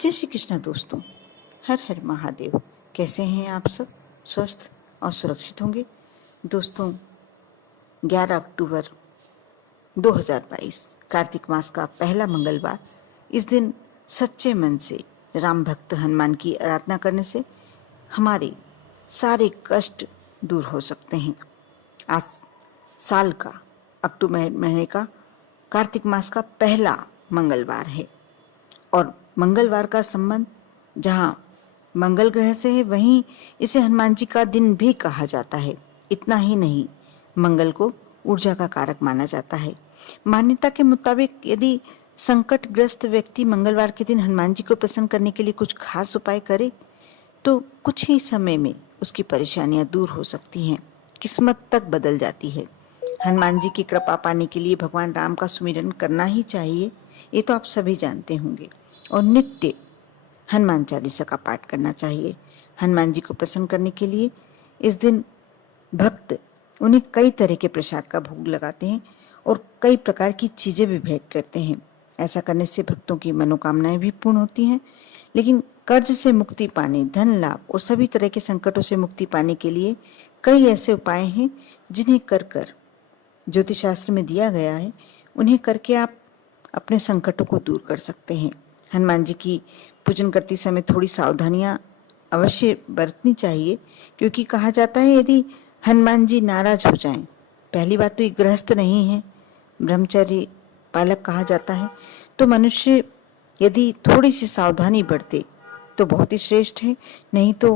जय श्री कृष्ण दोस्तों। हर हर महादेव। कैसे हैं आप सब? स्वस्थ और सुरक्षित होंगे। दोस्तों, 11 अक्टूबर 2022 कार्तिक मास का पहला मंगलवार। इस दिन सच्चे मन से राम भक्त हनुमान की आराधना करने से हमारे सारे कष्ट दूर हो सकते हैं। आज साल का अक्टूबर महीने का कार्तिक मास का पहला मंगलवार है और मंगलवार का संबंध जहाँ मंगल ग्रह से है, वहीं इसे हनुमान जी का दिन भी कहा जाता है। इतना ही नहीं, मंगल को ऊर्जा का कारक माना जाता है। मान्यता के मुताबिक यदि संकटग्रस्त व्यक्ति मंगलवार के दिन हनुमान जी को प्रसन्न करने के लिए कुछ खास उपाय करे तो कुछ ही समय में उसकी परेशानियां दूर हो सकती हैं, किस्मत तक बदल जाती है। हनुमान जी की कृपा पाने के लिए भगवान राम का सुमिरन करना ही चाहिए, ये तो आप सभी जानते होंगे। और नित्य हनुमान चालीसा का पाठ करना चाहिए। हनुमान जी को प्रसन्न करने के लिए इस दिन भक्त उन्हें कई तरह के प्रसाद का भोग लगाते हैं और कई प्रकार की चीज़ें भी भेंट करते हैं। ऐसा करने से भक्तों की मनोकामनाएं भी पूर्ण होती हैं। लेकिन कर्ज से मुक्ति पाने, धन लाभ और सभी तरह के संकटों से मुक्ति पाने के लिए कई ऐसे उपाय हैं जिन्हें कर ज्योतिष शास्त्र में दिया गया है। उन्हें करके आप अपने संकटों को दूर कर सकते हैं। हनुमान जी की पूजन करते समय थोड़ी सावधानियां अवश्य बरतनी चाहिए, क्योंकि कहा जाता है यदि हनुमान जी नाराज हो जाएं, पहली बात तो ये गृहस्थ नहीं है, ब्रह्मचर्य पालक कहा जाता है, तो मनुष्य यदि थोड़ी सी सावधानी बरते तो बहुत ही श्रेष्ठ है। नहीं तो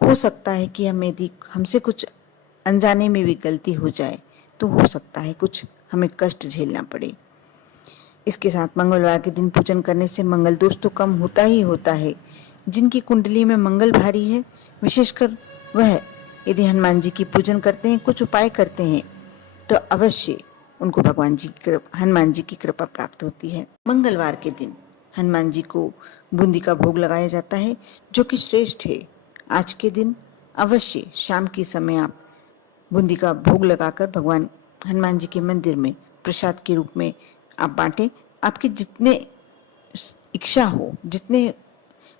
हो सकता है कि यदि हमसे कुछ अनजाने में भी गलती हो जाए तो हो सकता है कुछ हमें कष्ट झेलना पड़े। इसके साथ मंगलवार के दिन पूजन करने से मंगल दोष तो कम होता ही होता है। जिनकी कुंडली में मंगल भारी है, विशेषकर वह यदि हनुमान जी की पूजन करते हैं, कुछ उपाय करते हैं, तो अवश्य उनको हनुमान जी की कृपा प्राप्त होती है। मंगलवार के दिन हनुमान जी को बूंदी का भोग लगाया जाता है, जो कि श्रेष्ठ है। आज के दिन अवश्य शाम के समय आप बूंदी का भोग लगाकर भगवान हनुमान जी के मंदिर में प्रसाद के रूप में आप बांटें। आपकी जितने इच्छा हो, जितने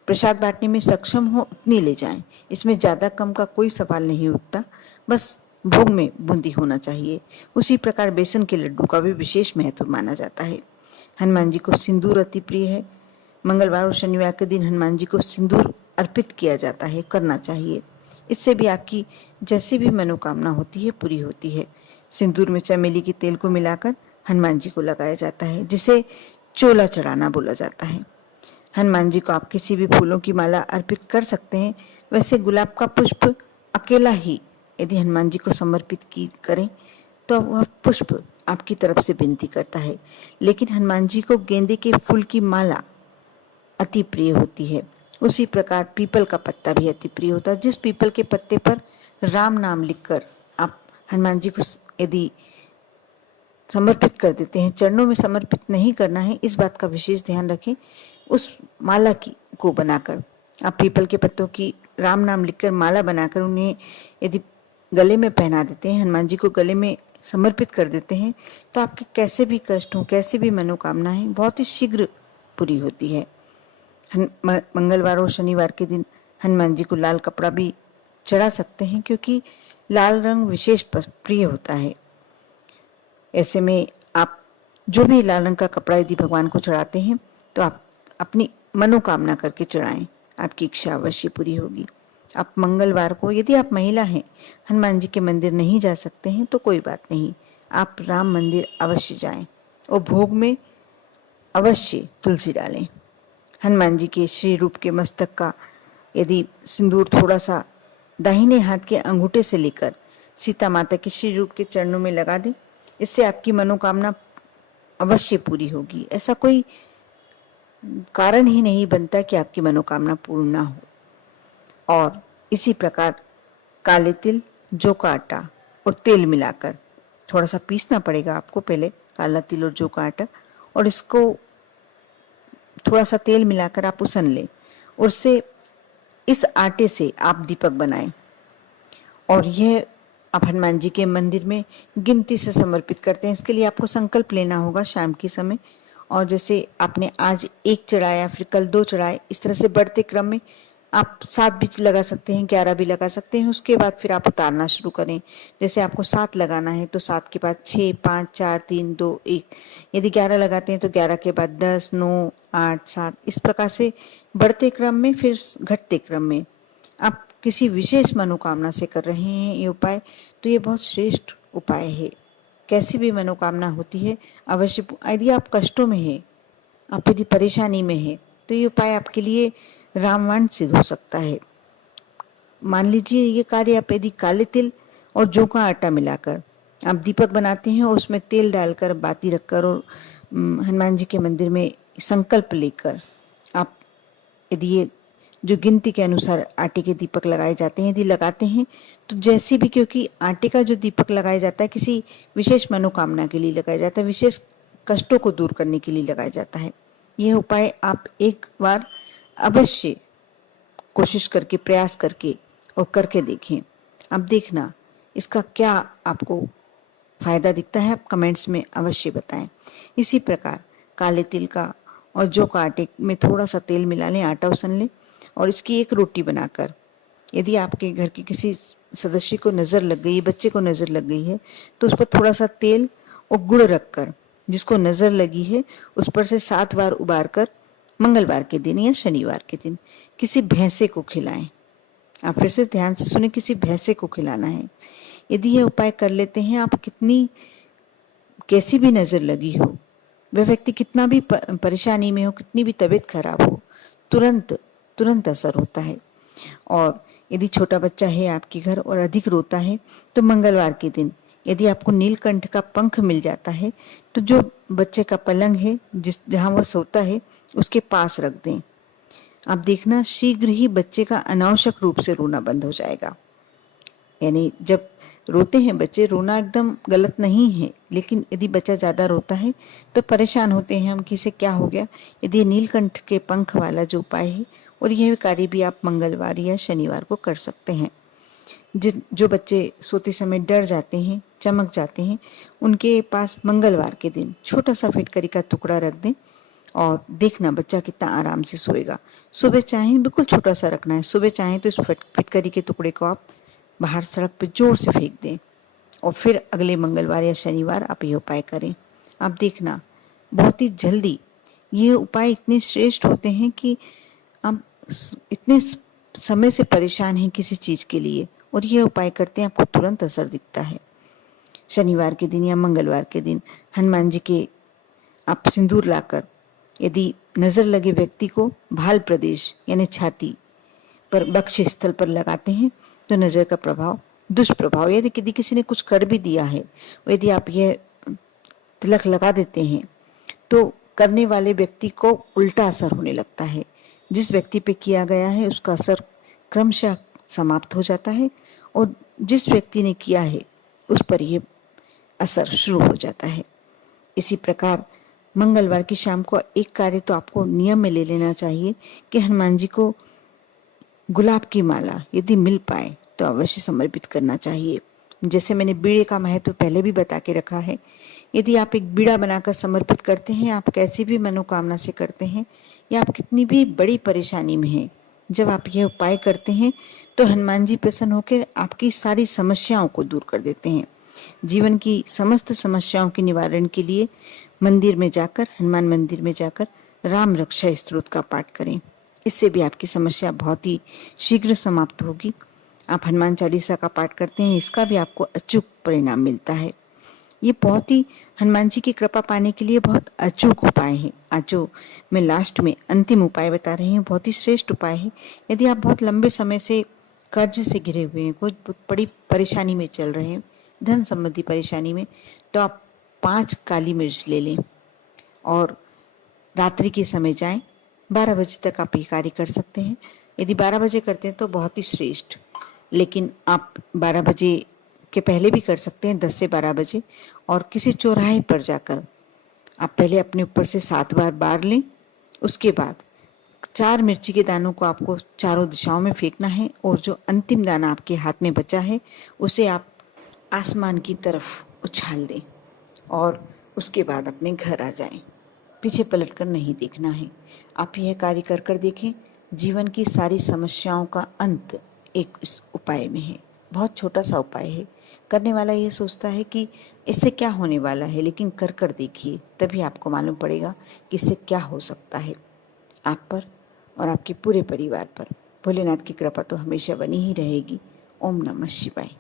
प्रसाद बांटने में सक्षम हो, उतनी ले जाएं। इसमें ज़्यादा कम का कोई सवाल नहीं उठता, बस भोग में बूंदी होना चाहिए। उसी प्रकार बेसन के लड्डू का भी विशेष महत्व माना जाता है। हनुमान जी को सिंदूर अति प्रिय है। मंगलवार और शनिवार के दिन हनुमान जी को सिंदूर अर्पित किया जाता है, करना चाहिए। इससे भी आपकी जैसी भी मनोकामना होती है पूरी होती है। सिंदूर में चमेली के तेल को मिलाकर हनुमान जी को लगाया जाता है, जिसे चोला चढ़ाना बोला जाता है। हनुमान जी को आप किसी भी फूलों की माला अर्पित कर सकते हैं। वैसे गुलाब का पुष्प अकेला ही यदि हनुमान जी को समर्पित करें तो वह पुष्प आपकी तरफ से विनती करता है, लेकिन हनुमान जी को गेंदे के फूल की माला अति प्रिय होती है। उसी प्रकार पीपल का पत्ता भी अति प्रिय होता है। जिस पीपल के पत्ते पर राम नाम लिखकर आप हनुमान जी को यदि समर्पित कर देते हैं, चरणों में समर्पित नहीं करना है, इस बात का विशेष ध्यान रखें। उस माला को बनाकर आप पीपल के पत्तों की राम नाम लिखकर माला बनाकर उन्हें यदि गले में पहना देते हैं, हनुमान जी को गले में समर्पित कर देते हैं, तो आपके कैसे भी कष्ट हो, कैसे भी मनोकामनाएं बहुत ही शीघ्र पूरी होती है। मंगलवार और शनिवार के दिन हनुमान जी को लाल कपड़ा भी चढ़ा सकते हैं, क्योंकि लाल रंग विशेष प्रिय होता है। ऐसे में आप जो भी लाल रंग का कपड़ा यदि भगवान को चढ़ाते हैं तो आप अपनी मनोकामना करके चढ़ाएं, आपकी इच्छा अवश्य पूरी होगी। आप मंगलवार को यदि आप महिला हैं, हनुमान जी के मंदिर नहीं जा सकते हैं तो कोई बात नहीं, आप राम मंदिर अवश्य जाएं और भोग में अवश्य तुलसी डालें। हनुमान जी के श्री रूप के मस्तक का यदि सिंदूर थोड़ा सा दाहिने हाथ के अंगूठे से लेकर सीता माता के श्री रूप के चरणों में लगा दें, इससे आपकी मनोकामना अवश्य पूरी होगी। ऐसा कोई कारण ही नहीं बनता कि आपकी मनोकामना पूर्ण ना हो। और इसी प्रकार काले तिल, जौ का आटा और तेल मिलाकर थोड़ा सा पीसना पड़ेगा आपको पहले, काला तिल और जौ का आटा, और इसको थोड़ा सा तेल मिलाकर आप उसन लें। उससे इस आटे से आप दीपक बनाएं और यह आप हनुमान जी के मंदिर में गिनती से समर्पित करते हैं। इसके लिए आपको संकल्प लेना होगा शाम के समय, और जैसे आपने आज 1 चढ़ाया, फिर कल 2 चढ़ाए, इस तरह से बढ़ते क्रम में आप 7 भी लगा सकते हैं, 11 भी लगा सकते हैं। उसके बाद फिर आप उतारना शुरू करें। जैसे आपको 7 लगाना है तो 7 के बाद 6, 5, 4, 3, 2, 1। यदि 11 लगाते हैं तो 11 के बाद 10, 9, 8, 7, इस प्रकार से बढ़ते क्रम में, फिर घटते क्रम में। आप किसी विशेष मनोकामना से कर रहे हैं ये उपाय, तो ये बहुत श्रेष्ठ उपाय है। कैसी भी मनोकामना होती है, अवश्य यदि आप कष्टों में हैं, आप यदि परेशानी में हैं, तो ये उपाय आपके लिए रामबाण सिद्ध हो सकता है। मान लीजिए ये कार्य आप यदि काले तिल और जौ का आटा मिलाकर आप दीपक बनाते हैं और उसमें तेल डालकर, बाती रखकर और हनुमान जी के मंदिर में संकल्प लेकर आप यदि ये जो गिनती के अनुसार आटे के दीपक लगाए जाते हैं यदि लगाते हैं, तो जैसे भी, क्योंकि आटे का जो दीपक लगाया जाता है किसी विशेष मनोकामना के लिए लगाया जाता है, विशेष कष्टों को दूर करने के लिए लगाया जाता है। यह उपाय आप एक बार अवश्य कोशिश करके, प्रयास करके और करके देखें। अब देखना इसका क्या आपको फायदा दिखता है, आप कमेंट्स में अवश्य बताएं। इसी प्रकार काले तिल का और जौ का आटे में थोड़ा सा तेल मिला लें, आटा उसन लें और इसकी एक रोटी बनाकर, यदि आपके घर के किसी सदस्य को नज़र लग गई, बच्चे को नज़र लग गई है, तो उस पर थोड़ा सा तेल और गुड़ रखकर, जिसको नज़र लगी है उस पर से 7 बार उबार कर मंगलवार के दिन या शनिवार के दिन किसी भैंसे को खिलाएं। आप फिर से ध्यान से सुने, किसी भैंसे को खिलाना है। यदि यह उपाय कर लेते हैं, आप कितनी कैसी भी नज़र लगी हो, वह व्यक्ति कितना भी परेशानी में हो, कितनी भी तबीयत खराब हो, तुरंत तुरंत असर होता है। और यदि छोटा बच्चा है आपके घर और अधिक रोता है, तो मंगलवार के दिन यदि आपको नीलकंठ का पंख मिल जाता है, तो जो बच्चे का पलंग है, जहाँ वह सोता है, उसके पास रख दें। आप देखना शीघ्र ही बच्चे का अनावश्यक रूप से रोना बंद हो जाएगा। यानी जब रोते हैं बच्चे, रोना एकदम गलत नहीं है, लेकिन यदि बच्चा ज़्यादा रोता है तो परेशान होते हैं हम कि इसे क्या हो गया। यदि नीलकंठ के पंख वाला जो उपाय है, और यह कार्य भी आप मंगलवार या शनिवार को कर सकते हैं। जो बच्चे सोते समय डर जाते हैं, चमक जाते हैं, उनके पास मंगलवार के दिन छोटा सा फिटकरी का टुकड़ा रख दें और देखना बच्चा कितना आराम से सोएगा। सुबह चाहें, बिल्कुल छोटा सा रखना है, सुबह चाहें तो इस फिटकरी के टुकड़े को आप बाहर सड़क पर जोर से फेंक दें और फिर अगले मंगलवार या शनिवार आप यह उपाय करें। आप देखना बहुत ही जल्दी ये उपाय इतने श्रेष्ठ होते हैं कि आप इतने समय से परेशान हैं किसी चीज़ के लिए और ये उपाय करते हैं, आपको तुरंत असर दिखता है। शनिवार के दिन या मंगलवार के दिन हनुमान जी के आप सिंदूर लाकर यदि नज़र लगे व्यक्ति को भाल प्रदेश यानी छाती पर, बक्ष स्थल पर लगाते हैं, तो नज़र का प्रभाव, दुष्प्रभाव, यदि किसी ने कुछ कर भी दिया है, यदि आप यह तिलक लगा देते हैं, तो करने वाले व्यक्ति को उल्टा असर होने लगता है। जिस व्यक्ति पे किया गया है उसका असर क्रमशः समाप्त हो जाता है और जिस व्यक्ति ने किया है उस पर यह असर शुरू हो जाता है। इसी प्रकार मंगलवार की शाम को एक कार्य तो आपको नियम में ले लेना चाहिए कि हनुमान जी को गुलाब की माला यदि मिल पाए तो अवश्य समर्पित करना चाहिए। जैसे मैंने बीड़े का महत्व पहले भी बता के रखा है, यदि आप एक बीड़ा बनाकर समर्पित करते हैं, आप कैसी भी मनोकामना से करते हैं या आप कितनी भी बड़ी परेशानी में हैं, जब आप यह उपाय करते हैं तो हनुमान जी प्रसन्न होकर आपकी सारी समस्याओं को दूर कर देते हैं। जीवन की समस्त समस्याओं के निवारण के लिए मंदिर में जाकर, हनुमान मंदिर में जाकर राम रक्षा स्तोत्र का पाठ करें। इससे भी आपकी समस्या बहुत ही शीघ्र समाप्त होगी। आप हनुमान चालीसा का पाठ करते हैं, इसका भी आपको अचूक परिणाम मिलता है। ये बहुत ही हनुमान जी की कृपा पाने के लिए बहुत अचूक उपाय है। आज जो मैं लास्ट में अंतिम उपाय बता रही हूँ, बहुत ही श्रेष्ठ उपाय है। यदि आप बहुत लंबे समय से कर्ज से घिरे हुए हैं, कोई बड़ी परेशानी में चल रहे हैं, धन संबंधी परेशानी में, तो आप 5 काली मिर्च ले लें और रात्रि के समय जाएं। 12 बजे तक आप ये कार्य कर सकते हैं। यदि 12 बजे करते हैं तो बहुत ही श्रेष्ठ, लेकिन आप 12 बजे के पहले भी कर सकते हैं, 10 से 12 बजे। और किसी चौराहे पर जाकर आप पहले अपने ऊपर से 7 बार बार लें। उसके बाद 4 मिर्ची के दानों को आपको चारों दिशाओं में फेंकना है और जो अंतिम दाना आपके हाथ में बचा है उसे आप आसमान की तरफ उछाल दें और उसके बाद अपने घर आ जाएं। पीछे पलटकर नहीं देखना है। आप यह कार्य कर कर देखें। जीवन की सारी समस्याओं का अंत एक इस उपाय में है। बहुत छोटा सा उपाय है। करने वाला ये सोचता है कि इससे क्या होने वाला है, लेकिन कर कर देखिए, तभी आपको मालूम पड़ेगा कि इससे क्या हो सकता है आप पर और आपके पूरे परिवार पर। भोलेनाथ की कृपा तो हमेशा बनी ही रहेगी। ओम नमः शिवाय।